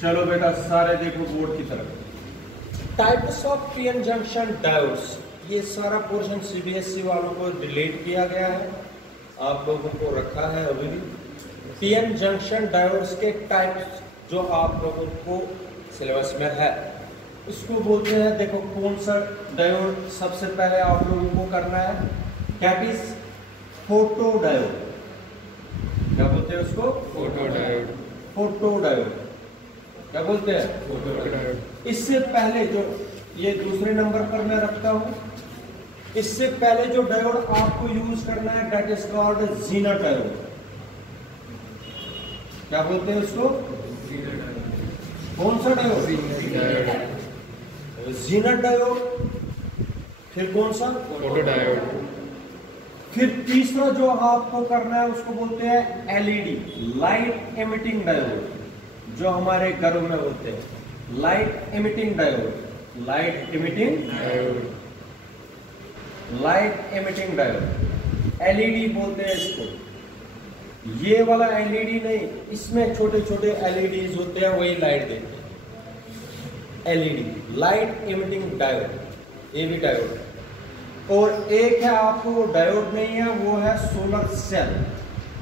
चलो बेटा सारे देखो बोर्ड की तरफ। Types of PN junction diodes, ये सारा पोर्शन सीबीएसई वालों को डिलीट किया गया है, आप लोगों को रखा है अभी भी। पीएन जंक्शन डायोड्स के टाइप्स जो आप लोगों को सिलेबस में है, इसको बोलते हैं, देखो कौन सा डायोड सबसे पहले आप लोगों को करना है, दैट इज फोटो डायोड। क्या बोलते हैं उसको? Photo diode. फोटो डायोड क्या बोलते हैं? Photo diode. इससे पहले जो ये दूसरे नंबर पर मैं रखता हूं, इससे पहले जो डायोड आपको यूज करना है that is called Zener diode. क्या बोलते हैं उसको? कौन सा डायोड? Zener diode. फिर कौन सा? Photo diode. फिर तीसरा जो आपको करना है उसको बोलते हैं एलईडी, लाइट एमिटिंग डायोड, जो हमारे घरों में होते हैं। Light emitting diode, light emitting diode, light emitting diode, LED बोलते हैं इसको। ये वाला एलईडी नहीं, इसमें छोटे छोटे एलईडीज होते हैं, वही लाइट देते हैं। एलईडी, लाइट एमिटिंग डायोड, ये भी डायोड है। और एक है आपको वो डायोड नहीं है, वो है सोलर सेल,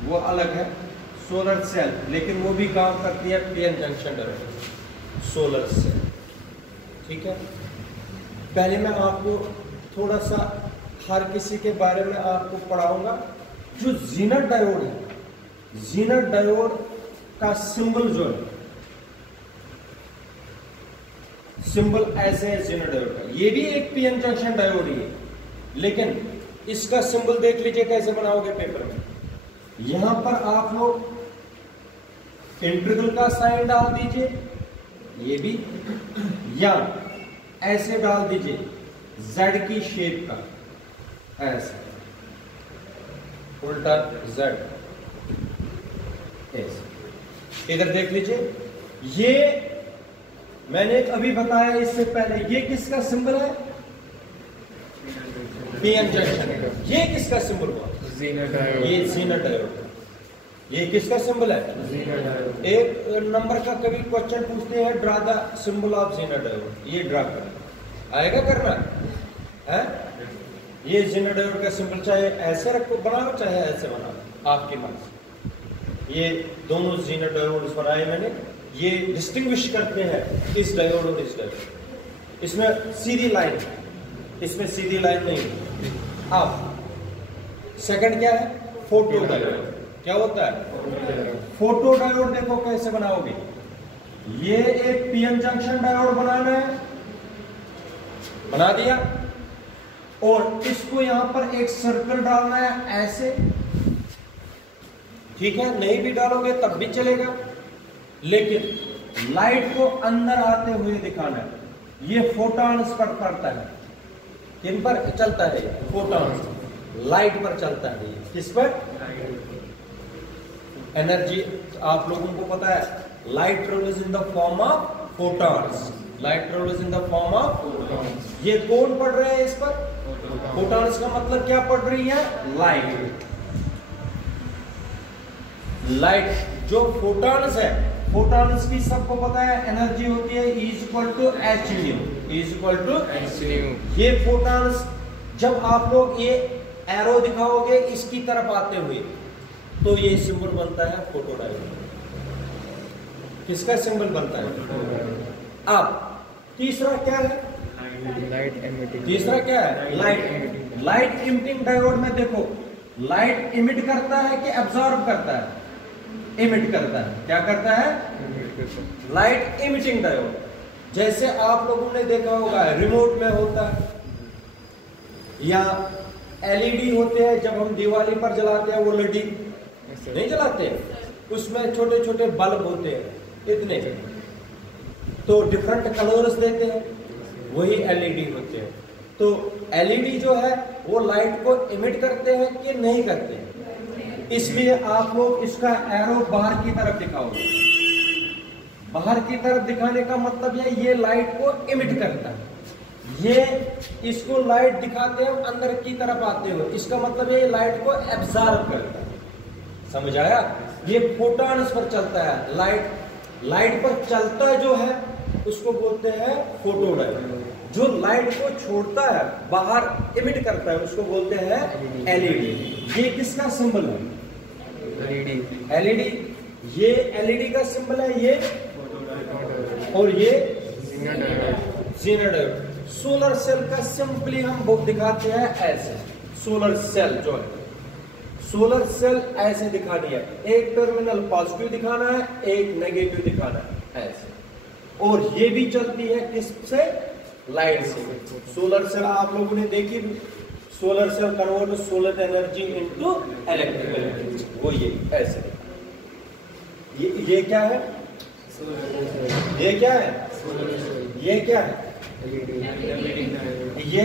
वो अलग है सोलर सेल, लेकिन वो भी काम करती है PN junction diode, solar cell. ठीक है, पहले मैं आपको थोड़ा सा हर किसी के बारे में आपको पढ़ाऊंगा। जो जीनर डायोड है, जीनर डायोड का सिंबल जो है, सिंबल ऐसे है जीनर डायोड का। ये भी एक पीएन जंक्शन डायोड ही है, लेकिन इसका सिंबल देख लीजिए कैसे बनाओगे पेपर में। यहां पर आप लोग इंटीग्रल का साइन डाल दीजिए, ये भी, या ऐसे डाल दीजिए जेड की शेप का, ऐसे उल्टा जेड, ऐसे। इधर देख लीजिए, ये मैंने अभी बताया इससे पहले, ये किसका सिंबल है? PN junction. ये किसका सिंबल हुआ? Zener diode. ये जीनर डायोड। ये किसका सिंबल है? Zener diode. एक नंबर का कभी क्वेश्चन पूछते हैं, draw the symbol of Zener diode, ये ड्रा कर आएगा, करना है। ये जीनर डायोड का सिंबल चाहे ऐसे रखो बनाओ, चाहे ऐसे बनाओ, आपकी मर्जी। ये दोनों जीनर डायोड बनाए मैंने, ये डिस्टिंग्विश करते हैं इस डायोड और इस डायोड। इसमें सीधी लाइन, इसमें सीधी लाइन नहीं। अब सेकंड क्या है? Photo diode. क्या होता है? Photo diode. देखो कैसे बनाओगे, ये एक पीएन जंक्शन डायोड बनाना है, बना दिया, और इसको यहां पर एक सर्कल डालना है ऐसे। ठीक है, नहीं भी डालोगे तब भी चलेगा, लेकिन लाइट को अंदर आते हुए दिखाना है। ये फोटॉन्स पर पड़ता है, किन पर चलता है? फोटॉन्स, लाइट पर चलता है। किस पर? एनर्जी आप लोगों को पता है, light travels in the form of photons, light travels in the form of photons. ये कौन पढ़ रहे हैं इस पर? फोटॉन्स का मतलब क्या पढ़ रही है? लाइट। लाइट जो फोटॉन्स है, फोटॉन्स की सबको पता है एनर्जी होती है E = h new, E = h new. ये फोटॉन्स जब आप लोग ये एरो दिखाओगे इसकी तरफ आते हुए, तो ये सिंबल बनता है फोटो डायोड। किसका सिंबल बनता है? अब तीसरा क्या है? Light emitting. तीसरा क्या है? लाइट। लाइट इमिटिंग डायोड में देखो, लाइट इमिट करता है कि एब्जॉर्ब करता है? इमिट करता है। क्या करता है? Light emitting diode. जैसे आप लोगों ने देखा होगा रिमोट में होता है, या एलईडी होते हैं, जब हम दिवाली पर जलाते हैं वो लड़ी नहीं जलाते, उसमें छोटे छोटे बल्ब होते हैं इतने, तो डिफरेंट कलर्स देते हैं, वही एलईडी होते हैं। तो एलईडी जो है वो लाइट को इमिट करते हैं कि नहीं करते हैं, इसलिए आप लोग इसका एरो बाहर की तरफ दिखाओगे। बाहर की तरफ दिखाने का मतलब ये लाइट को इमिट करता है, ये इसको लाइट दिखाते हैं अंदर की तरफ आते हुए, इसका मतलब ये लाइट को एब्जॉर्ब करता है। समझ आया? ये फोटॉन्स पर चलता है, लाइट लाइट पर चलता जो है उसको बोलते हैं फोटो डायोड। जो लाइट को छोड़ता है, बाहर इमिट करता है, उसको बोलते हैं एलईडी। ये किसका सिंबल है? एलईडी। ये एलईडी का सिंबल है ये, और ये जेनर डायोड। सोलर सेल का सिंपली हम वो दिखाते हैं ऐसे। सोलर सेल जो है, सोलर सेल ऐसे दिखानी है, एक टर्मिनल पॉजिटिव दिखाना है, एक नेगेटिव दिखाना है ऐसे। और ये भी चलती है किससे? लाइट से। सोलर सेल आप लोगों ने देखी, solar cell convert solar energy into electrical energy, वो ये ऐसे। ये क्या है? ये क्या है? ये क्या है? ये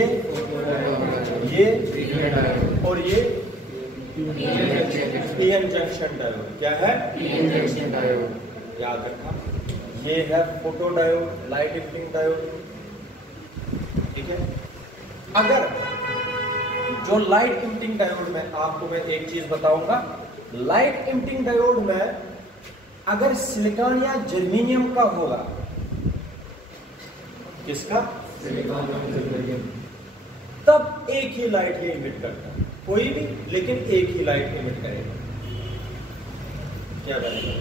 और ये पीएन जंक्शन डायोड। क्या है? PN junction diode. याद रखा, ये है photo diode, light emitting diode. ठीक है। अगर जो लाइट इमिटिंग डायोड में आपको मैं एक चीज बताऊंगा, लाइट इमिटिंग डायोड में अगर सिलिकॉन या जर्मेनियम का होगा, किसका? तब एक ही लाइट ये इमिट करता है, कोई भी, लेकिन एक ही लाइट इमिट करेगा। क्या करेगा?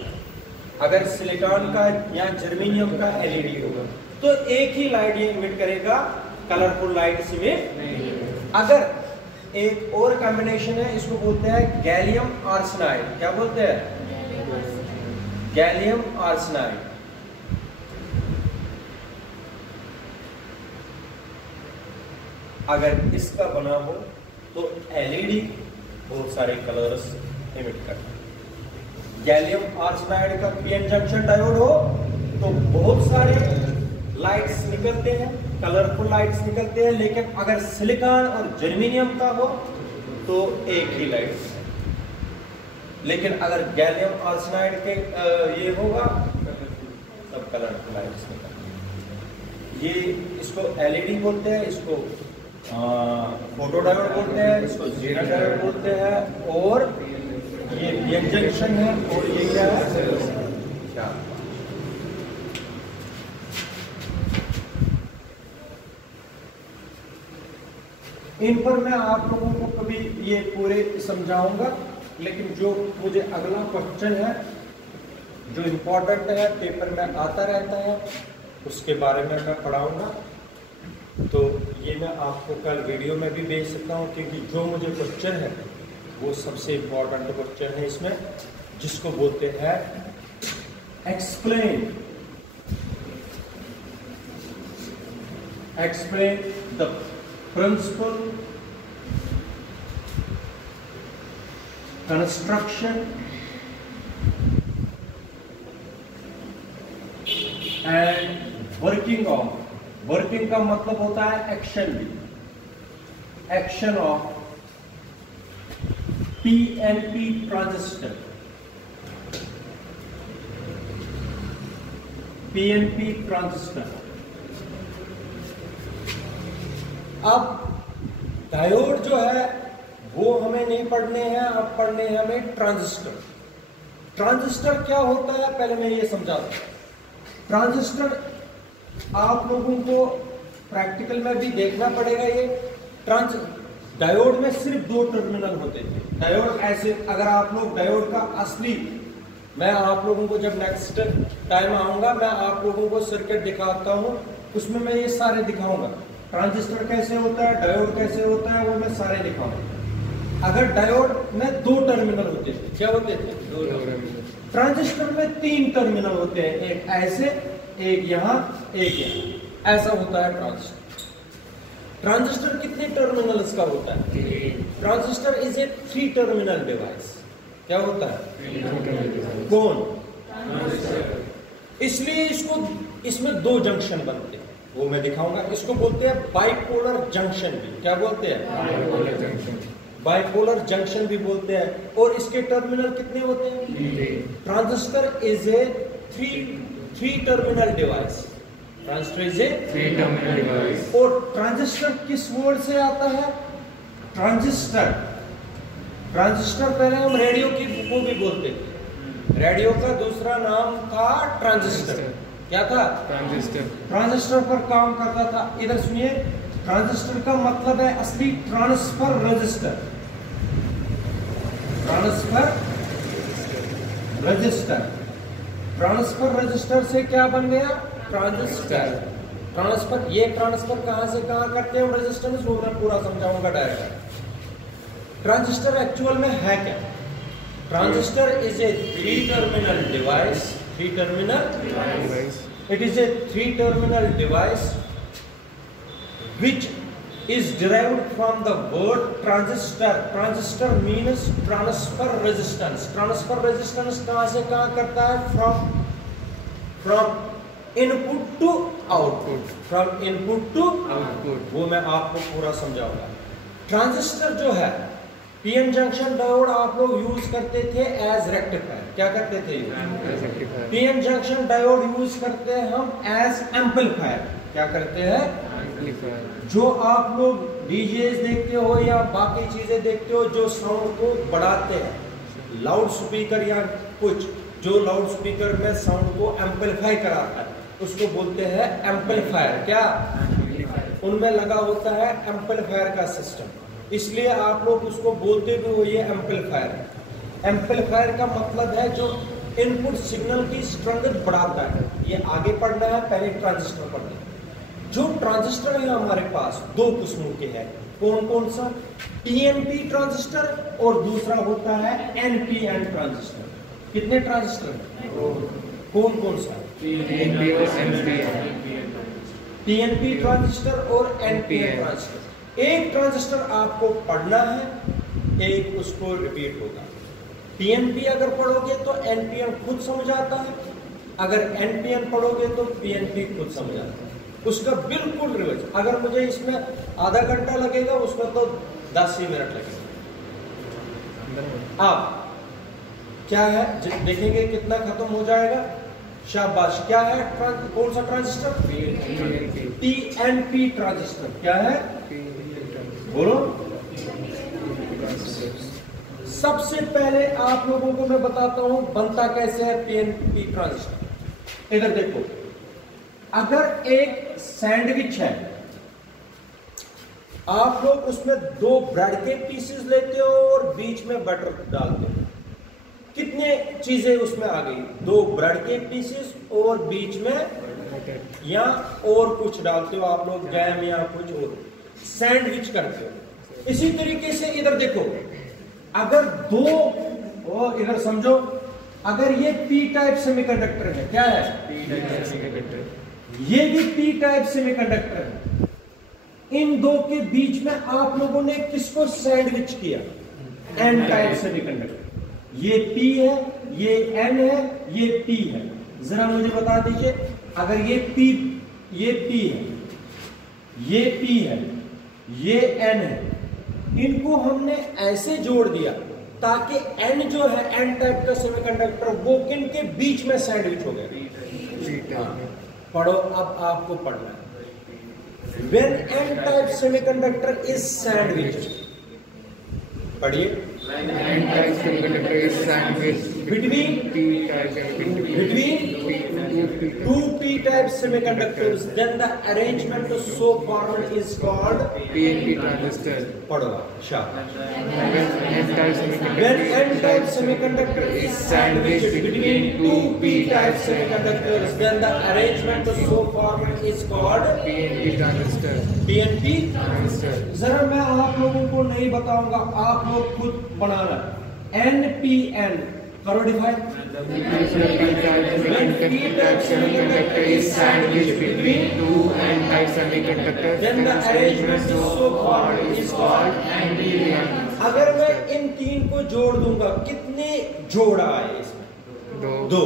अगर सिलिकॉन का या जर्मेनियम का एलईडी होगा तो एक ही लाइट ये इमिट करेगा, कलरफुल लाइट इसमें। अगर एक और कॉम्बिनेशन है, इसको बोलते हैं गैलियम आर्सेनाइड। क्या बोलते हैं? Gallium arsenide. अगर इसका बना हो तो एलईडी बहुत सारे कलर्स इमिट करता है। गैलियम आर्सेनाइड का पीएन जंक्शन डायोड हो तो बहुत सारे लाइट्स निकलते हैं, कलरफुल लाइट्स निकलते हैं। लेकिन अगर सिलिकॉन और जर्मेनियम का हो तो एक ही लाइट। लेकिन अगर गैलियम आर्सेनाइड के ये होगा तब कलरफुल लाइट्स निकलते। ये इसको एलईडी बोलते हैं, इसको फोटो डायोड बोलते हैं, इसको जेनर डायोड बोलते हैं, और ये पीएन जंक्शन है, और ये क्या है? क्या? इन पर मैं आप लोगों को कभी ये पूरे समझाऊंगा, लेकिन जो मुझे अगला क्वेश्चन है जो इम्पोर्टेंट है, पेपर में आता रहता है, उसके बारे में मैं पढ़ाऊंगा। तो ये मैं आपको कल वीडियो में भी भेज सकता हूँ, क्योंकि जो मुझे क्वेश्चन है वो सबसे इम्पोर्टेंट क्वेश्चन है इसमें, जिसको बोलते हैं explain the principle, construction and working of. Working का मतलब होता है एक्शन भी, action of PNP transistor. PNP transistor. अब डायोड जो है वो हमें नहीं पढ़ने हैं, अब पढ़ने हैं हमें ट्रांजिस्टर। ट्रांजिस्टर क्या होता है पहले मैं ये समझाता हूं। ट्रांजिस्टर आप लोगों को प्रैक्टिकल में भी देखना पड़ेगा। ये डायोड में सिर्फ दो टर्मिनल होते थे। डायोड ऐसे, अगर आप लोग डायोड का असली, मैं आप लोगों को जब नेक्स्ट टाइम आऊंगा मैं आप लोगों को सर्किट दिखाता हूं, उसमें मैं ये सारे दिखाऊंगा। ट्रांजिस्टर कैसे होता है, डायोड कैसे होता है, वो मैं सारे दिखाऊंगा। अगर डायोड में दो टर्मिनल होते थे, क्या होते थे? दो टर्मिनल। ट्रांजिस्टर में तीन टर्मिनल होते हैं, एक ऐसे, एक यहां, एक यहां, ऐसा होता है ट्रांजिस्टर। ट्रांजिस्टर कितने टर्मिनल्स का होता है? Transistor is a 3 terminal device. क्या होता है? कौन? इसलिए इसमें दो जंक्शन बनते हैं, वो मैं दिखाऊंगा। इसको बोलते हैं बाइपोलर जंक्शन भी। क्या बोलते हैं? बाइपोलर जंक्शन भी बोलते हैं। और इसके टर्मिनल कितने होते हैं? Transistor is a three terminal device. Transistor is a 3 terminal device. और ट्रांजिस्टर किस वर्ड से आता है? ट्रांजिस्टर पहले हम रेडियो की को भी बोलते थे। रेडियो का दूसरा नाम था ट्रांजिस्टर। क्या था? ट्रांजिस्टर। ट्रांजिस्टर पर काम करता था। इधर सुनिए, ट्रांजिस्टर का मतलब है असली transfer register. Transfer register, transfer register से क्या बन गया? ट्रांजिस्टर। ट्रांसफर, ये ट्रांसफर कहां से कहां करते हैं रेजिस्टेंस, वो मैं पूरा समझाऊंगा डायरेक्ट। ट्रांजिस्टर एक्चुअल में है क्या? Transistor is a 3 terminal device. 3 terminal, it is a 3 terminal device which is derived from the word transistor. Transistor means transfer resistance. Transfer resistance कहां से कहां करता है? From input to output. From input to output. वो मैं आपको पूरा समझाऊंगा। ट्रांजिस्टर जो है, पीएन जंक्शन डायोड आप लोग यूज करते थे एज रेक्टिफायर। क्या करते थे? पीएन जंक्शन डायोड यूज करते हैं हम एज एम्पलीफायर। क्या करते हैं? एम्पलीफायर। जो आप लोग डीजेस देखते हो या बाकी चीजें देखते हो जो साउंड को बढ़ाते हैं, लाउड स्पीकर या कुछ जो लाउड स्पीकर में साउंड को एम्पलीफाई कराता है, उसको बोलते हैं एम्पलीफायर। क्या? उनमें लगा होता है एम्पलीफायर का सिस्टम, इसलिए आप लोग उसको बोलते भी हो ये एम्पलीफायर। एम्पलीफायर का मतलब है जो इनपुट सिग्नल की स्ट्रेंथ बढ़ाता है। ये आगे पढ़ना है, पहले ट्रांजिस्टर पढ़ना है। जो ट्रांजिस्टर है हमारे पास दो किस्मों के हैं। कौन कौन सा? टीएनपी ट्रांजिस्टर और दूसरा होता है एनपीएन ट्रांजिस्टर। कितने ट्रांजिस्टर हैं? कौन कौन सा? टीएनपी ट्रांजिस्टर और एनपीएन ट्रांजिस्टर। एक ट्रांजिस्टर आपको पढ़ना है, एक उसको रिपीट होगा। टीएनपी अगर पढ़ोगे तो एनपीएन खुद समझ आता है, अगर एनपीएन पढ़ोगे तो पीएनपी खुद समझ आता है। उसका बिल्कुल रिवर्स। अगर मुझे इसमें आधा घंटा लगेगा, उसमें तो 10 ही मिनट लगेगा। अब क्या है देखेंगे कितना खत्म हो जाएगा। शाबाश। क्या है? कौन सा ट्रांजिस्टर? TNP transistor. क्या है? बोलो। सबसे पहले आप लोगों को मैं बताता हूं बनता कैसे है पीएनपी ट्रांजिस्टर। इधर देखो, अगर एक सैंडविच है, आप लोग उसमें 2 ब्रेड के पीसेस लेते हो और बीच में बटर डालते हो, कितने चीजें उसमें आ गई? 2 ब्रेड के पीसेस और बीच में या और कुछ डालते हो आप लोग, जैम या कुछ और, सैंडविच करते हो। इसी तरीके से इधर देखो, अगर 2 और इधर समझो, अगर ये पी टाइप सेमीकंडक्टर है, क्या है? ये भी पी टाइप सेमीकंडक्टर है। इन 2 के बीच में आप लोगों ने किसको सैंडविच किया? N type semiconductor. ये पी है, ये एन है, ये पी है। जरा मुझे बता दीजिए, अगर ये पी है, ये पी है, ये एन है, इनको हमने ऐसे जोड़ दिया ताकि एन जो है एन टाइप का सेमीकंडक्टर वो किन के बीच में सैंडविच हो गया। पढ़ो, अब आपको पढ़ना है। When n type semiconductor is sandwiched, पढ़िए। N type semiconductor is sandwiched between two p type semiconductors, then the arrangement so formed is called PNP transistor. पढ़ो Shah. When N type semiconductor is sandwiched between two p type semiconductors, then the arrangement so formed is called PNP transistor. PNP Transistor. जरा मैं आप लोगों को नहीं बताऊंगा, आप लोग खुद बनाना। NPN करो define. When P type semiconductor is sandwiched between two N type semiconductors, then the arrangement so formed is called NPN. अगर मैं इन 3 को जोड़ दूंगा, कितने जोड़ा है इसमें? 2।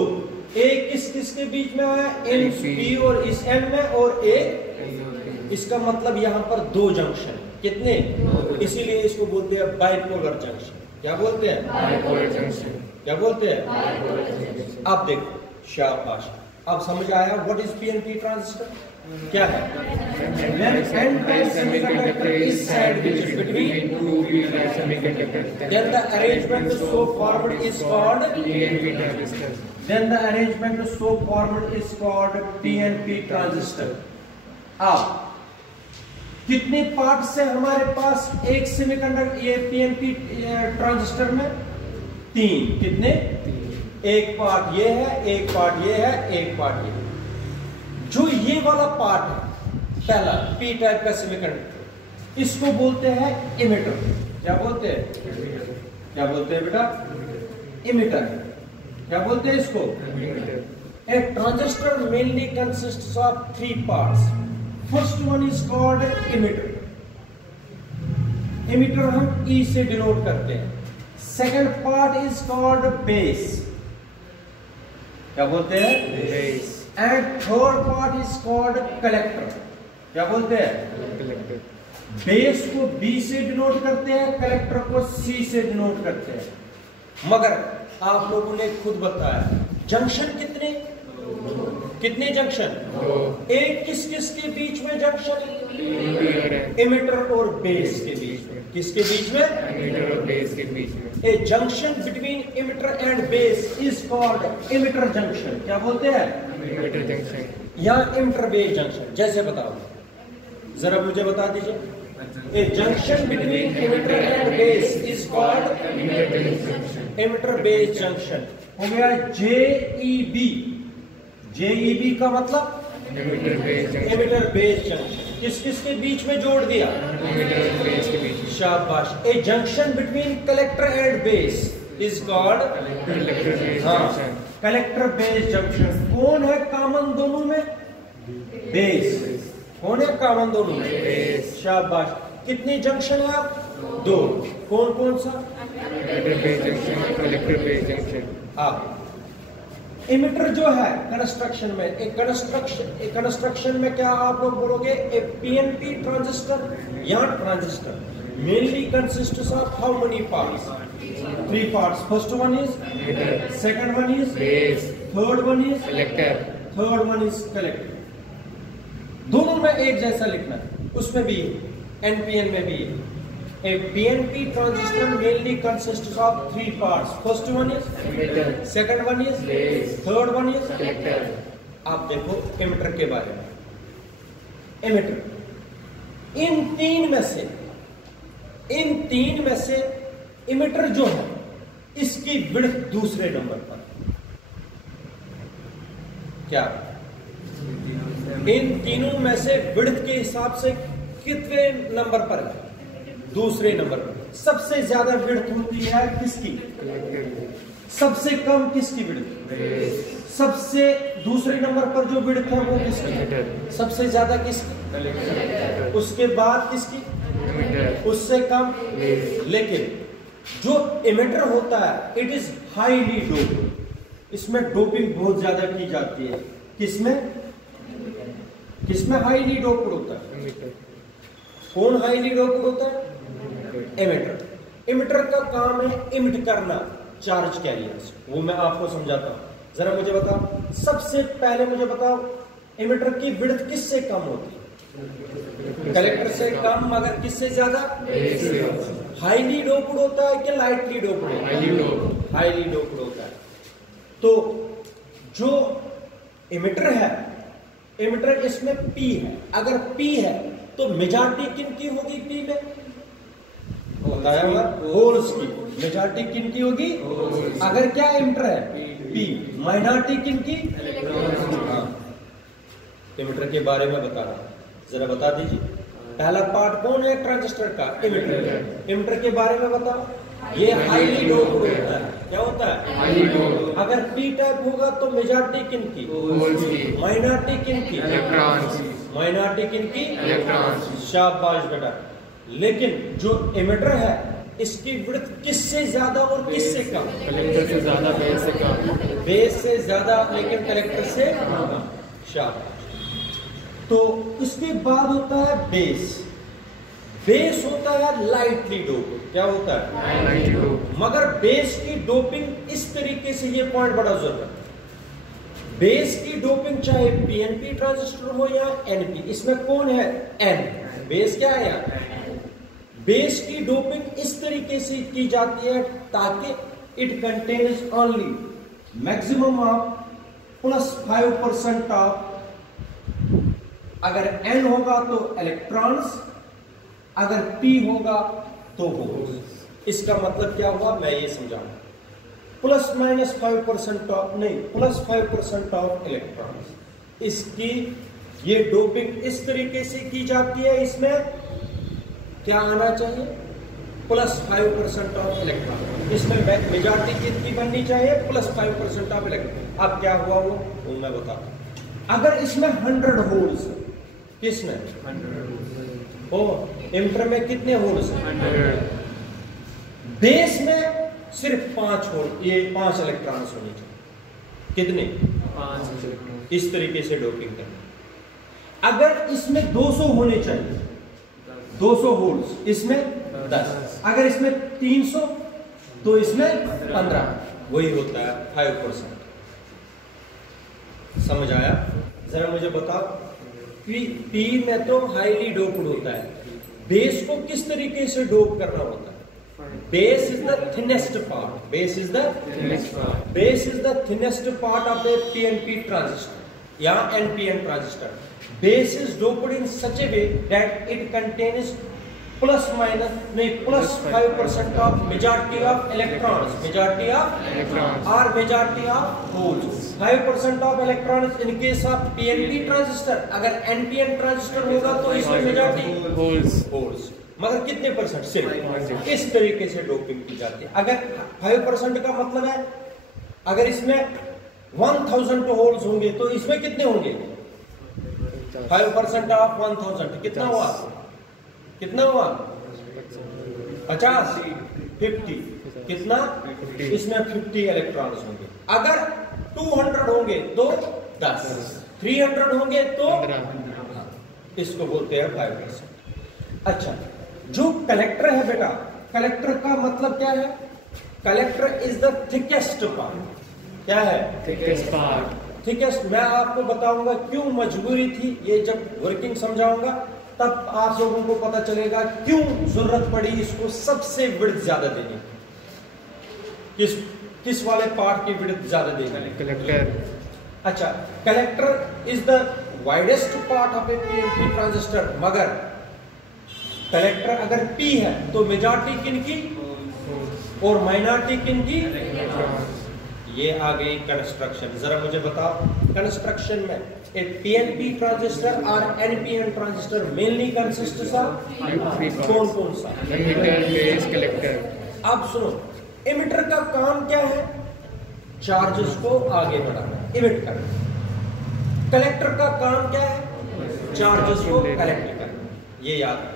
एक किस किस के बीच में है? इन P और इस N में, और एक इसका मतलब यहाँ पर 2 जंक्शन। कितने? इसीलिए इसको बोलते हैं बाइपोलर जंक्शन। क्या बोलते हैं? Bipolar junction. क्या बोलते हैं? अब देखो, शाबाश। अब समझ आया व्हाट इज पीएनपी ट्रांजिस्टर क्या है? When n-type semiconductor is sandwiched between two p-type semiconductors, then the arrangement so formed is called PNP transistor. then the arrangement so formed is called PNP transistor. अब कितने parts है हमारे पास एक semiconductor ये PNP transistor में? 3। कितने? एक part ये है, एक पार्ट ये है, एक पार्ट ये। जो ये वाला पार्ट है पहला पी टाइप का सेमीकंडक्टर, इसको बोलते हैं इमिटर। क्या बोलते हैं? क्या बोलते हैं बेटा? इमिटर। क्या बोलते हैं इसको? ए transistor mainly consists of 3 parts. First one is called emitter. Emitter हम ई से डिनोट करते हैं। Second part is called base. क्या बोलते हैं? Base. And third part is called collector. क्या बोलते हैं? Collector. बेस को बी से डिनोट करते हैं, कलेक्टर को सी से डिनोट करते हैं। मगर आप लोगों ने खुद बताया जंक्शन कितने? कितने जंक्शन? एक किस किस के बीच में जंक्शन? इमिटर और बेस के बीच में। किसके बीच में? Emitter और base के बीच में। ए junction between emitter and base is called emitter junction. क्या बोलते हैं? Emitter junction. या इमिटर बेस जंक्शन। जैसे बताओ, जरा मुझे बता दीजिए। ए junction between emitter and base is called emitter base junction. हो गया जेईबी। जेईबी का मतलब Emitter base junction. Emitter base junction. किस किस के बीच में जोड़ दिया? Emitter और base के बीच में। शाबाश। ए junction between collector and base is called Collector base junction. Collector base junction. कौन है कॉमन दोनों में? बेस। कौन है कॉमन दोनों में? Base. शाबाश। कितने जंक्शन है आप? 2। कौन कौन सा? Emitter base junction, collector base junction. आप इमिटर जो है कंस्ट्रक्शन में, एक कंस्ट्रक्शन में क्या आप लोग बोलोगे? ए पीएनपी ट्रांजिस्टर या transistor mainly consists of how many parts? 3 parts. First one is Emitter. Second one is Base. Third one is Collector. Third one is collector. दोनों में एक जैसा लिखना है, उसमें भी एनपीएन में भी। A PNP transistor mainly consists of 3 parts. First one is Emitter. Second one is Base. Third one is. Collector. आप देखो इमिटर के बारे में। इमिटर इन तीन में से इमिटर जो है इसकी विड्थ दूसरे नंबर पर। क्या इन तीनों में से विड्थ के हिसाब से कितने नंबर पर है? दूसरे नंबर पर। सबसे ज्यादा विड्थ होती है किसकी? सबसे कम किसकी विड्थ? Base. सबसे दूसरे नंबर पर जो विड्थ है वो किसकी? Emitter. सबसे ज्यादा किसकी? Collector. उसके बाद किसकी? Emitter. उससे कम। Base. लेकिन जो इमिटर होता है इट इज हाईली डोप। इसमें डोपिंग बहुत ज्यादा की जाती है। किसमें? किसमें हाईली डोप्ड होता है? Emitter. कौन हाईली डोप्ड होता है? इमिटर। इमिटर का काम है इमिट करना चार्ज कैरियर्स। वो मैं आपको समझाता हूं। जरा मुझे बताओ, सबसे पहले मुझे बताओ इमिटर की विड्थ किससे कम होती है? कलेक्टर से कम, मगर किससे ज्यादा? हाईली डोप्ड होता है कि लाइटली डोप्ड होता है? Highly doped. हाईली डोप्ड होता है। तो जो इमिटर है, इमिटर इसमें पी है। अगर पी है तो मेजॉरिटी किन की होगी? पी में बताया हुआ होल्स की मेजॉरिटी किन की होगी? अगर क्या इमिटर है? पी। माइनॉरिटी किन की? हाँ। इमिटर के बारे में बता रहा हूं, जरा बता दीजिए। पहला पार्ट कौन है ट्रांजिस्टर का? इमिटर। इमिटर के बारे में बताओ। ये हाईली डोप्ड होता है। क्या होता है? Highly doped. अगर पी टाइप होगा तो मेजॉरिटी किन की? Holes की. माइनॉरिटी किन की? Electrons. माइनॉरिटी किन की? Electrons. शाबाश बेटा। लेकिन जो इमिटर है इसकी विड्थ किससे ज्यादा और किससे कम? Collector से ज्यादा, base से कम. बेस से ज्यादा लेकिन कलेक्टर से कम। शाबाश। तो इसके बाद होता है बेस। बेस होता है लाइटली डोप। क्या होता है? Highly doped. मगर बेस की डोपिंग इस तरीके से, ये पॉइंट बड़ा जरूरत है। बेस की डोपिंग चाहे पीएनपी ट्रांजिस्टर हो या एनपी, इसमें कौन है? एन। बेस क्या है यार? बेस की डोपिंग इस तरीके से की जाती है ताकि it contains only maximum of +5% of, अगर एन होगा तो इलेक्ट्रॉन्स, अगर पी होगा तो होल्स। इसका मतलब क्या हुआ मैं ये समझाऊंगा। ±5% ऑफ नहीं, +5% ऑफ इलेक्ट्रॉन्स। इसकी ये डोपिंग इस तरीके से की जाती है, इसमें क्या आना चाहिए? +5% ऑफ इलेक्ट्रॉन। इसमें मेजॉरिटी कितनी बननी चाहिए? +5% ऑफ इलेक्ट्रॉन। अब क्या हुआ वो मैं बताता हूं। अगर इसमें 100 होल्स, किसमें? 100 ओ, एमिटर में कितने होल्स हैं? 100। बेस में सिर्फ 5 होल, ये 5 इलेक्ट्रॉन्स होने चाहिए। कितने? 5। इस तरीके से डोपिंग करना। अगर इसमें 200 होने चाहिए, 200 होल्स, इसमें 10। अगर इसमें 300 तो इसमें 15। वही होता है 5%। समझ आया? जरा मुझे बताओ, पी में तो हाईली डोप्ड होता है, बेस को किस तरीके से डोप करना होता है? Base is the thinnest part, base is the thinnest part of the PNP transistor या NPN transistor. Base is doped in such a way that it contains +5% of majority of electrons, majority of holes. 5% of electrons in case of PNP transistor. अगर NPN transistor होगा तो इसमें majority holes. मगर कितने percent? सिर्फ. इस तरीके से डोपिंग की जाती है. अगर 5% का मतलब है अगर इसमें 1000 होल्स होंगे तो इसमें कितने होंगे? 5% ऑफ 1000 कितना हुआ? कितना हुआ? 50, 50 कितना? इसमें 50 इलेक्ट्रॉन्स होंगे. अगर 200 होंगे तो 10, 300 होंगे तो इसको बोलते हैं 5%. अच्छा, जो कलेक्टर है बेटा, कलेक्टर का मतलब क्या है? Collector is the thickest part. क्या है? Thickest part. थिकेस्ट. मैं आपको बताऊंगा क्यों मजबूरी थी, ये जब वर्किंग समझाऊंगा तब आप लोगों को पता चलेगा क्यों जरूरत पड़ी इसको सबसे विड्थ ज्यादा देने की. किस वाले पार्ट की विड्थ ज्यादा देनी? कलेक्टर. अच्छा, collector is the widest part of A PNP transistor. मगर कलेक्टर अगर पी है तो मेजॉरिटी किनकी और माइनॉरिटी किनकी? ये आ गई कंस्ट्रक्शन. जरा मुझे बताओ, कंस्ट्रक्शन में ए पीएनपी ट्रांजिस्टर और NPN transistor mainly consist of कौन कौन सा? Emitter, base, collector. अब सुनो, एमिटर का काम क्या है? चार्जेस को आगे बढ़ाना, इमिट करना. कलेक्टर का काम क्या है? चार्जेस को कलेक्ट करना. ये याद रखना.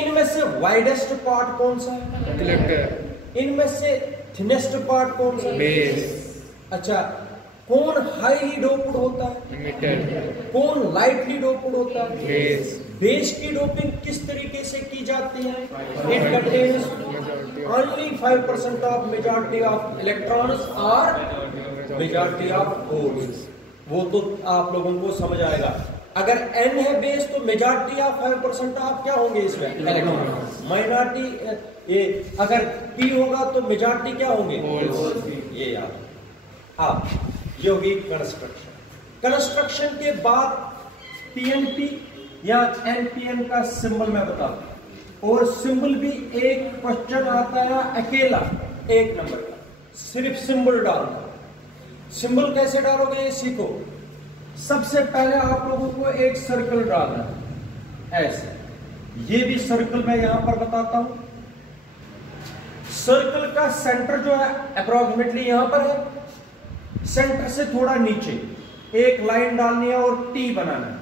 इनमें से वाइडेस्ट पार्ट कौन सा है? कलेक्टर. इनमें से थिनेस्ट पार्ट कौन सा है? बेस. अच्छा, कौन हाईली डोप्ड होता है? एमिटर. कौन लाइटली डोप्ड होता है? बेस. बेस की डोपिंग किस तरीके से की जाती है? It contains only 5% of majority of electrons और मेजॉरिटी ऑफ होल्स. वो तो आप लोगों को समझ आएगा. अगर n है बेस तो मेजॉरिटी ऑफ 5% ऑफ क्या होंगे इसमें? इलेक्ट्रॉन्स. माइनॉरिटी ये अगर p होगा तो मेजॉरिटी क्या होंगे? होल्स. ये याद. अब ये होगी कंस्ट्रक्शन. कंस्ट्रक्शन के बाद पीएनपी या एनपीएन का सिंबल मैं बताता हूं. और सिंबल भी एक क्वेश्चन आता है अकेला 1 नंबर का, सिर्फ सिंबल डालना. सिंबल कैसे डालोगे ये सीखो. सबसे पहले आप लोगों को एक सर्कल डालना है ऐसे. ये भी सर्कल मैं यहां पर बताता हूं. सर्कल का सेंटर जो है अप्रोक्सीमेटली यहां पर है. सेंटर से थोड़ा नीचे एक लाइन डालनी है और टी बनाना है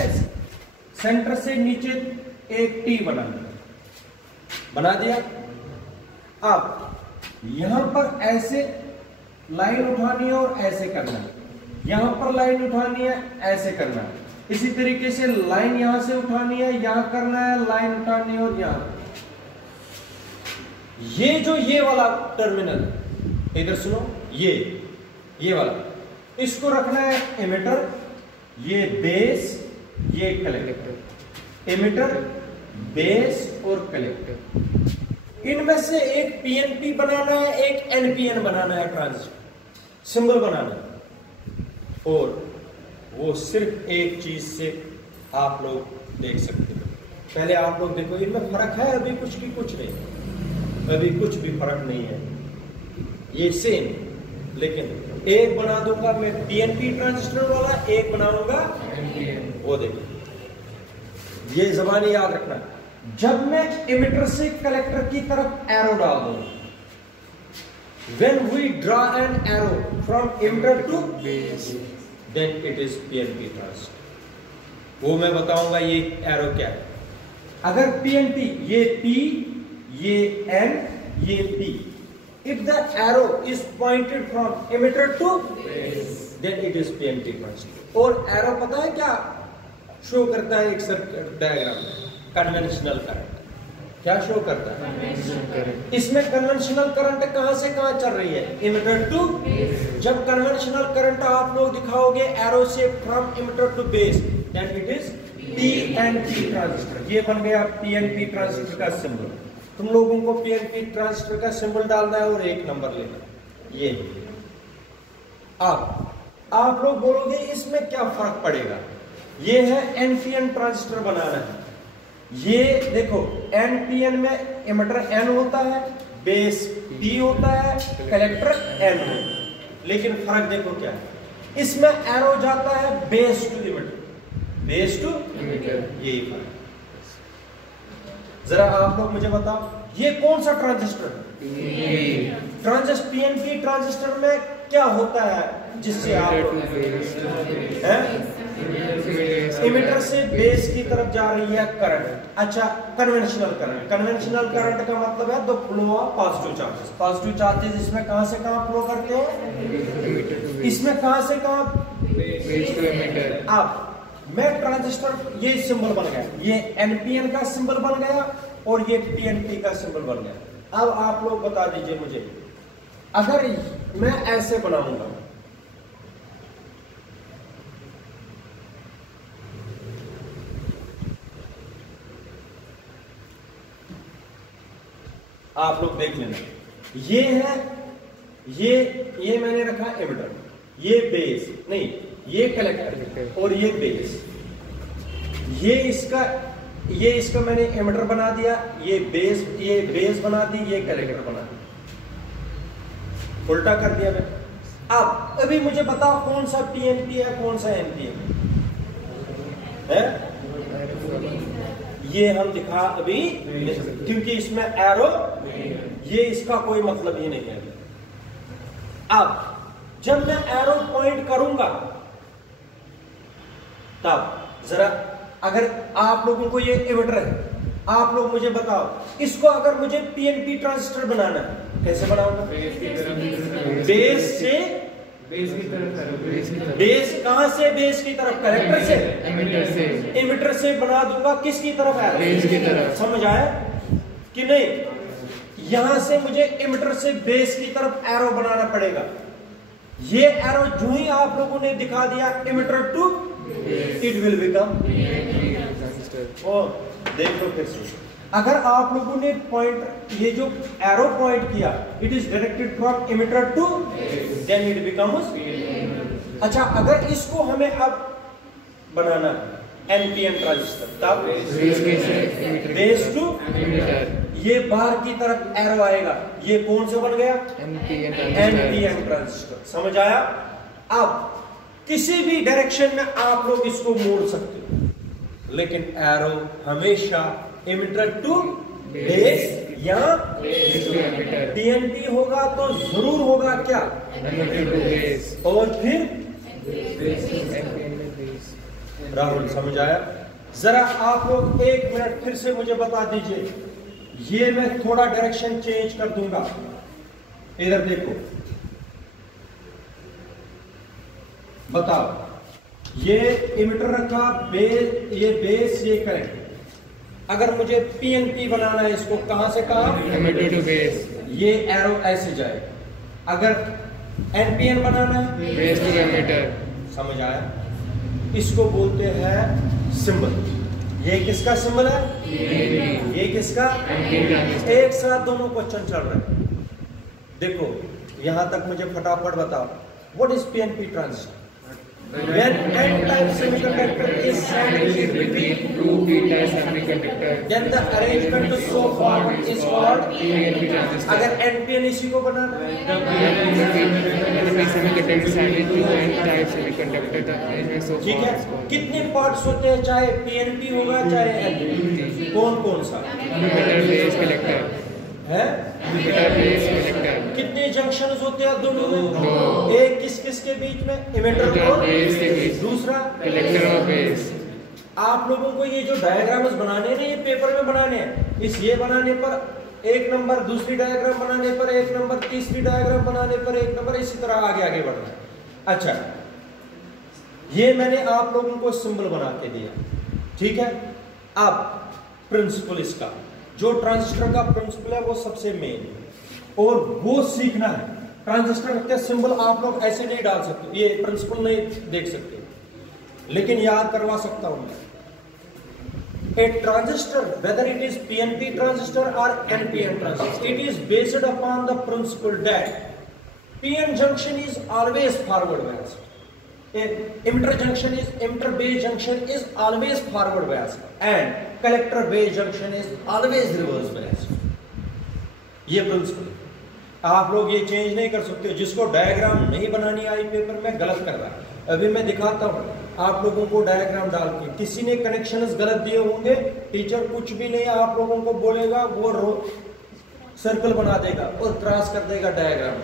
ऐसे. सेंटर से नीचे एक टी बनाना है. बना दिया. अब यहां पर ऐसे लाइन उठानी है और ऐसे करना है. यहां पर लाइन उठानी है, ऐसे करना है. इसी तरीके से लाइन यहां से उठानी है, यहां करना है, लाइन उठानी है और यहां. ये जो ये वाला टर्मिनल, इधर सुनो, ये वाला इसको रखना है एमिटर, ये बेस, ये कलेक्टर। एमिटर, बेस और कलेक्टर, इनमें से एक पीएनपी बनाना है, एक एनपीएन बनाना है, ट्रांजिस्टर सिंबल बनाना है। और वो सिर्फ एक चीज से आप लोग देख सकते हो। पहले आप लोग देखो, इनमें फर्क है अभी कुछ की कुछ नहीं, अभी कुछ भी फर्क नहीं है, ये सेम। लेकिन एक बना दूंगा मैं पीएनपी ट्रांजिस्टर वाला, एक बनाऊंगा एनपीएन। वो देखो, ये ज़बानी याद रखना। जब मैं इमिटर से कलेक्टर की तरफ एरो डाल दूंगा, when we draw an arrow from emitter to base, then it is PNP transistor। वो मैं बताऊंगा ये एरो क्या है। अगर PNP, ये P, ये N, ये P, if the arrow is pointed from emitter to base, then it is PNP transistor। और एरो पता है क्या शो करता है? एक सर्किट डायग्राम में कन्वेंशनल करंट क्या शो करता है? इसमें कन्वेंशनल करंट कहां से कहां चल रही है? Emitter to. जब कन्वेंशनल करंट आप लोग दिखाओगे एरो से from emitter to base, then it is PNP transistor. ये बन गया पीएनपी ट्रांजिस्टर का सिंबल। तुम लोगों को पीएनपी ट्रांजिस्टर का सिंबल डालना है और एक नंबर लेना है। ये अब आप लोग बोलोगे इसमें क्या फर्क पड़ेगा? ये है एनपीएन ट्रांजिस्टर बनाना है। ये देखो, एनपीएन में इमिटर एन होता है, बेस पी होता है, कलेक्टर एन है। लेकिन फर्क देखो क्या है, इसमें एरो जाता है base to emitter, base to emitter, यही फर्क। जरा आप लोग मुझे बताओ, ये कौन सा ट्रांजिस्टर है? ट्रांजिस्टर पीएनपी ट्रांजिस्टर में क्या होता है जिससे आप इमिटर से बेस की तरफ जा रही है करंट। अच्छा, कन्वेंशनल करंट। कन्वेंशनल करंट का मतलब है the flow of positive charges. Positive charges इसमें कहां से कहां फ्लो करते हैं? इसमें कहां से कहां? Base to emitter. अब मैं ट्रांजिस्टर, ये सिंबल बन गया, ये एनपीएन का सिंबल बन गया और ये पीएनपी का सिंबल बन गया। अब आप लोग बता दीजिए मुझे, अगर मैं ऐसे बनाऊंगा, आप लोग देख लेना, ये है, ये मैंने रखा एमिटर, ये बेस नहीं, ये कलेक्टर और ये बेस। ये इसका मैंने एमिटर बना दिया, ये बेस बना दी, ये कलेक्टर बना दी, उल्टा कर दिया मैंने। अब अभी मुझे बताओ कौन सा पीएनपी है, कौन सा एनपीएन है? ये हम दिखा अभी, क्योंकि इसमें एरो, ये इसका कोई मतलब ही नहीं है। अब जब मैं एरो पॉइंट करूंगा, तब जरा, अगर आप लोगों को ये इमिटर है, आप लोग मुझे बताओ, इसको अगर मुझे पीएनपी ट्रांजिस्टर बनाना है, कैसे बनाऊंगा? बेस से, बेस कहां से? बेस की तरफ, कलेक्टर से, इमिटर से बना दूंगा किसकी तरफ? बेस की तरफ। समझ आया कि नहीं? यहां से मुझे इमिटर से बेस की तरफ एरो बनाना पड़ेगा। ये एरो जो ही आप लोगों ने दिखा दिया emitter to, it will become. देख लो फिर से, अगर आप लोगों ने पॉइंट, ये जो एरो पॉइंट किया, it is directed from emitter to, then it becomes. अच्छा, अगर इसको हमें अब बनाना एनपीएन ट्रांजिस्टर, तब बेस टू इमिटर, ये बाहर की तरफ एरो आएगा, ये कौन सा बन गया? NPN transistor. समझ आया? अब किसी भी डायरेक्शन में आप लोग इसको मोड़ सकते हो, लेकिन एरो हमेशा इमिटर टू बेस या पीएनपी होगा तो जरूर होगा क्या? और फिर राहुल, समझ आया? जरा आप लोग एक मिनट फिर से मुझे बता दीजिए, ये मैं थोड़ा डायरेक्शन चेंज कर दूंगा। इधर देखो, बताओ, ये इमिटर रखा, ये बेस, ये कलेक्टर। अगर मुझे पीएनपी बनाना है, इसको कहां से कहां? Emitter to base. ये एरो ऐसे जाए। अगर एनपीएन बनाना है, बेस टू एमिटर, समझ आया? इसको बोलते हैं सिंबल। ये किसका सिंबल है? ये किसका? एक साथ दोनों क्वेश्चन चल रहे हैं। देखो यहां तक मुझे फटाफट बताओ, what is PNP transistor? When n-type semiconductor is sandwiched between two p-type semiconductor, then the arrangement to so formed is called PNP transistor. अगर NPN इसी को बनाना है PNP semiconductor is sandwiched two n-type semiconductor, the arrangement so ठीक है। formed is called कितने parts होते हैं, चाहे PNP होगा चाहे NPN? कौन कौन सा emitter base collector, है? emitter base collector, कितने जंक्शंस होते हैं दोनों में? दो। एक किस किस के बीच में? इमिटर Emitter और base के बीच। दूसरा collector और base। आप लोगों को ये जो डायग्राम्स बनाने हैं ना, ये पेपर में बनाने हैं। इस ये बनाने पर 1 नंबर, दूसरी डायग्राम बनाने पर 1 नंबर, तीसरी डायग्राम बनाने पर 1 नंबर, इसी तरह आगे आगे बढ़ना है। अच्छा, ये मैंने आप लोगों को सिंबल बना के दिया, ठीक है। अब प्रिंसिपल इसका, जो ट्रांजिस्टर का प्रिंसिपल है वो सबसे मेन है और वो सीखना है। ट्रांजिस्टर के सिंबल आप लोग ऐसे नहीं डाल सकते, ये प्रिंसिपल नहीं देख सकते, लेकिन याद करवा सकता हूं मैं। A transistor, whether it is PNP transistor or NPN transistor, it is based upon the principle that PN junction is always forward biased. Emitter junction is emitter base junction is always forward biased, and collector base junction is always reverse biased. ये principal है, आप लोग ये change नहीं कर सकते। जिसको diagram नहीं बनानी आई पेपर में गलत कर रहा है। अभी मैं दिखाता हूँ आप लोगों को डायग्राम डाल के। किसी ने कनेक्शंस गलत दिए होंगे, टीचर कुछ भी नहीं आप लोगों को बोलेगा, वो सर्कल बना देगा और क्रॉस कर देगा डायग्राम।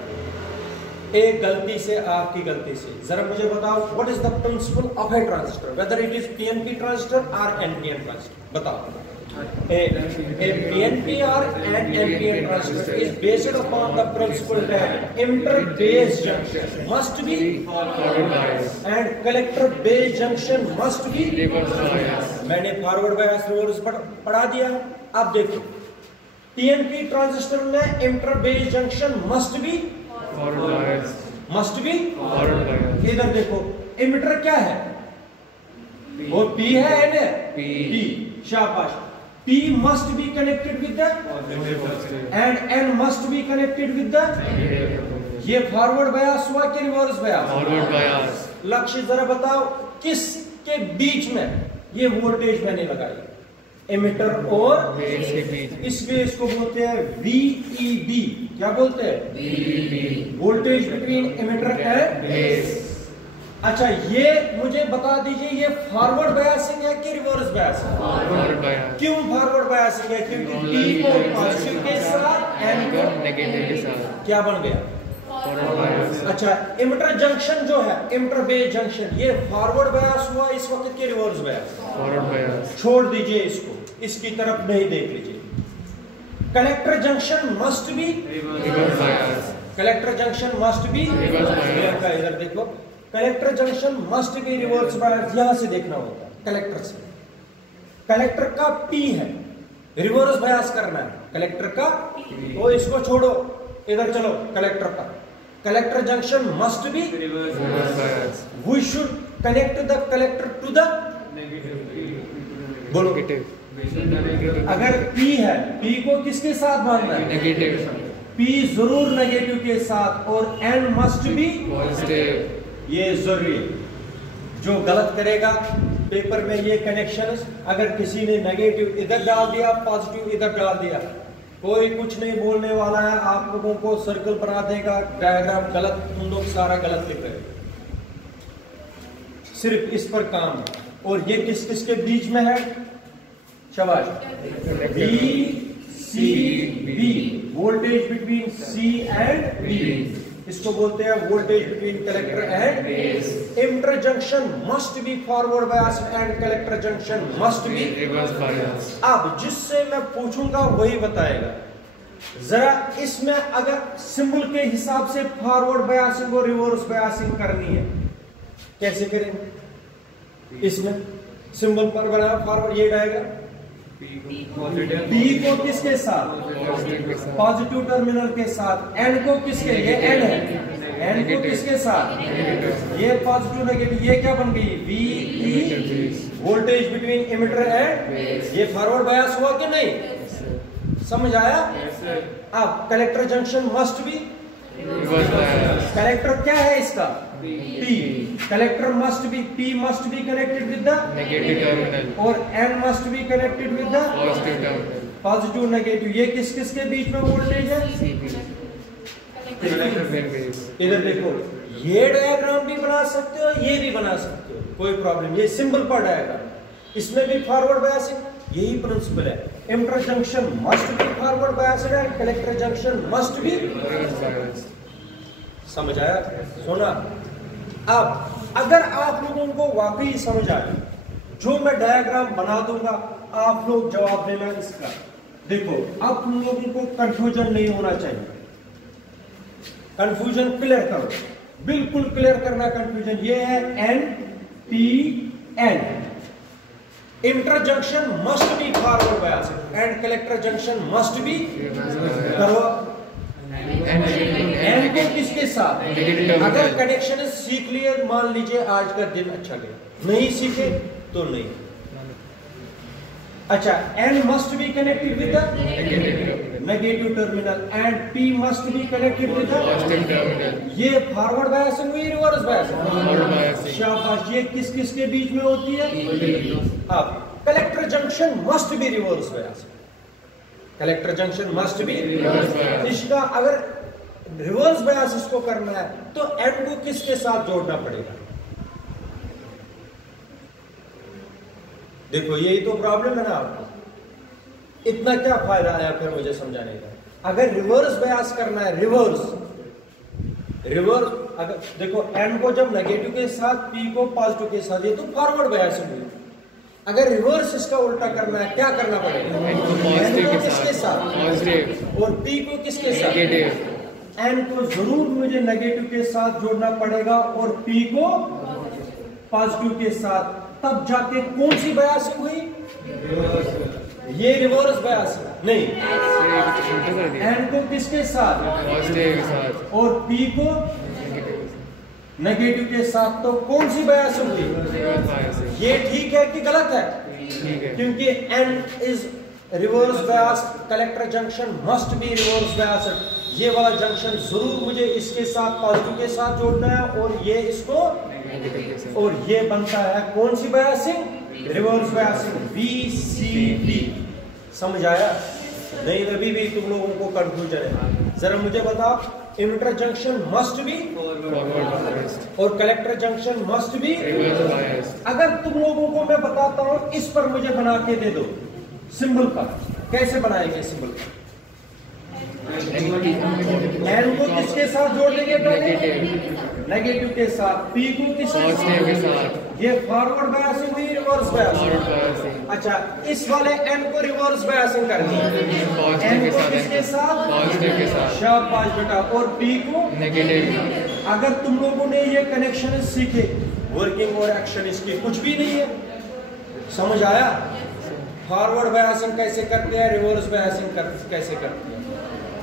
एक गलती से, आपकी गलती से। जरा मुझे बताओ, what is the principle of A transistor, whether it is PNP transistor और एनपीएन ट्रांजिस्टर? बताओ। A PNP or an NPN transistor is based upon the principle that emitter base junction must be forward bias and collector base junction must be reverse bias। मैंने forward bias reverse पढ़ा दिया है। अब देखो TNP transistor में emitter base junction must be forward bias, must be forward bias। इधर देखो emitter क्या है, वो P है N है? P। शाबाश। P must be connected with the and N must be connected with the, ये फॉरवर्ड बायस हुआ कि रिवर्स बायस? Forward bias. लक्ष्य जरा बताओ किसके बीच में ये वोल्टेज मैंने लगाई? एमिटर और बेस के बीच। इसलिए इसको बोलते हैं VEB। क्या बोलते हैं? VEB, voltage between emitter and base. अच्छा, ये मुझे बता दीजिए, ये फॉरवर्ड बायसिंग है कि रिवर्स बायसिंग? Forward bias. क्यों फॉरवर्ड बायसिंग है? क्योंकि P को पॉजिटिव के साथ N को नेगेटिव के साथ क्या बन गया? Forward bias. अच्छा, इमिटर जंक्शन जो है, इमिटर बेस जंक्शन, ये फॉरवर्ड बायस हुआ इस वक्त के रिवर्स बायस? Forward bias. छोड़ दीजिए इसको, इसकी तरफ नहीं देख लीजिए। Collector junction must be reverse bias. Collector junction must B Reverse bias। इधर देखो, collector junction must be reverse बायस, यहां से देखना होगा कलेक्टर से। कलेक्टर का P है, रिवर्स बायस करना है कलेक्टर का, तो इसको छोड़ो, इधर चलो कलेक्टर का। Collector junction must be reverse bias. We should connect the collector to the, बोलो। नेगेटिव। अगर P है, P को किसके साथ बांधना है? नेगेटिव। P जरूर नेगेटिव के साथ, और N मस्ट बी, पॉजिटिव। ये जरूरी है। जो गलत करेगा पेपर में ये कनेक्शन, अगर किसी ने नेगेटिव इधर डाल दिया, पॉजिटिव इधर डाल दिया, कोई कुछ नहीं बोलने वाला है, आप लोगों को सर्कल बना देगा, डायग्राम गलत, तुम लोग सारा गलत लिख रहे हो। सिर्फ इस पर काम है। और ये किस किस के बीच में है? शाबाश। VCB, voltage between C and B, इसको बोलते हैं voltage between collector and base. Emitter junction must be forward bias and collector junction must be reverse बायस। अब जिससे मैं पूछूंगा वही बताएगा। जरा इसमें अगर सिंबल के हिसाब से फॉरवर्ड बायसिंग और रिवर्स बायसिंग करनी है, कैसे करेंगे? इसमें सिंबल पर बना फॉरवर्ड, ये डायग्राम P को किसके साथ? पॉजिटिव के साथ। पॉजिटिव टर्मिनल के साथ। N को किसके? ये N है, एन को किसके साथ, ये पॉजिटिव नेगेटिव, ये क्या बन गई V voltage between emitter and, ये फॉरवर्ड बायस हुआ कि नहीं, समझ आया। अब collector junction must B, collector क्या है इसका P, collector must be, P must be connected with the negative terminal और N must be connected with the positive terminal, positive negative. ये किस किस के बीच में वोल्टेज है, इधर देखो, ये डायग्राम भी बना सकते हो, ये भी बना सकते हो, कोई प्रॉब्लम, ये सिंपल पर डायग्राम, इसमें भी फॉरवर्ड बायसिंग, यही प्रिंसिपल है। Emitter junction must be forward biased and collector junction must B, समझ आया, सुना। अब अगर आप लोगों को वाकई समझ आए, जो मैं डायग्राम बना दूंगा आप लोग जवाब देना इसका। देखो अब तुम लोगों को कंफ्यूजन नहीं होना चाहिए, कंफ्यूजन क्लियर करो, बिल्कुल क्लियर करना कंफ्यूजन। ये है N P N, inter junction must be forward bias and collector junction must be, करो एन को किसके साथ, अगर कनेक्शन सीख लिए मान लीजिए आज का दिन अच्छा गया, नहीं सीखे तो नहीं। अच्छा, N must be connected with the negative terminal and P must be connected with the, ये फॉरवर्ड बायसिंग हुई, रिवर्स बायसिंग, शाबाश। ये किस किस के बीच में होती है, अब collector junction must be reverse biasing, collector junction must B, इसका अगर रिवर्स बायस इसको करना है तो एन को किसके साथ जोड़ना पड़ेगा, देखो यही तो प्रॉब्लम है ना आपको, इतना क्या फायदा आया फिर मुझे समझाने का। अगर रिवर्स बायस करना है, रिवर्स अगर देखो एन को जब नेगेटिव के साथ, पी को पॉजिटिव के साथ, ये तो फॉरवर्ड बायस हुई। अगर रिवर्स इसका उल्टा करना है क्या करना पड़ेगा, एन को किसके साथ और पी को किसके साथ, एन को जरूर मुझे नेगेटिव के साथ जोड़ना पड़ेगा और पी को पॉजिटिव के साथ, तब जाके कौन सी बायसिंग हुई, ये रिवर्स बायसिंग नहीं, एन को किसके साथ और पी को नेगेटिव के साथ, तो कौन सी बायसिंग हुई, ये ठीक है कि गलत है, क्योंकि N is reverse bias, collector junction must be reverse bias, ये वाला जंक्शन जरूर मुझे इसके साथ पॉजिटिव के साथ जोड़ना है और ये इसको, और ये बनता है कौन सी बायसिंग, रिवर्स बायसिंग, VCD, समझ आया नहीं, अभी भी तुम लोगों को कंफ्यूजन है, जरा मुझे बताओ, इमिटर जंक्शन मस्ट बी और कलेक्टर जंक्शन मस्ट बी, अगर तुम लोगों को मैं बताता हूं इस पर मुझे बना के दे दो सिंबल का, कैसे बनाएंगे सिंबल का, एन को किसके साथ जोड़ देंगे पहले, नेगेटिव के साथ, पी को किसके साथ, ये फॉरवर्ड बायसिंग हुई, रिवर्स बायसिंग। अच्छा, इस वाले एन को रिवर्स बायसिंग करनी है, एन को किसके साथ, पॉजिटिव के साथ, शाबाश बेटा, और पी को नेगेटिव। अगर तुम लोगों ने ये कनेक्शन सीखे, वर्किंग और एक्शन इसकी कुछ भी नहीं है, समझ आया, फॉरवर्ड बायसिंग कैसे करते हैं, रिवर्स बायसिंग कैसे करते हैं,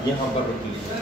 यहां पर रुक लीजिए।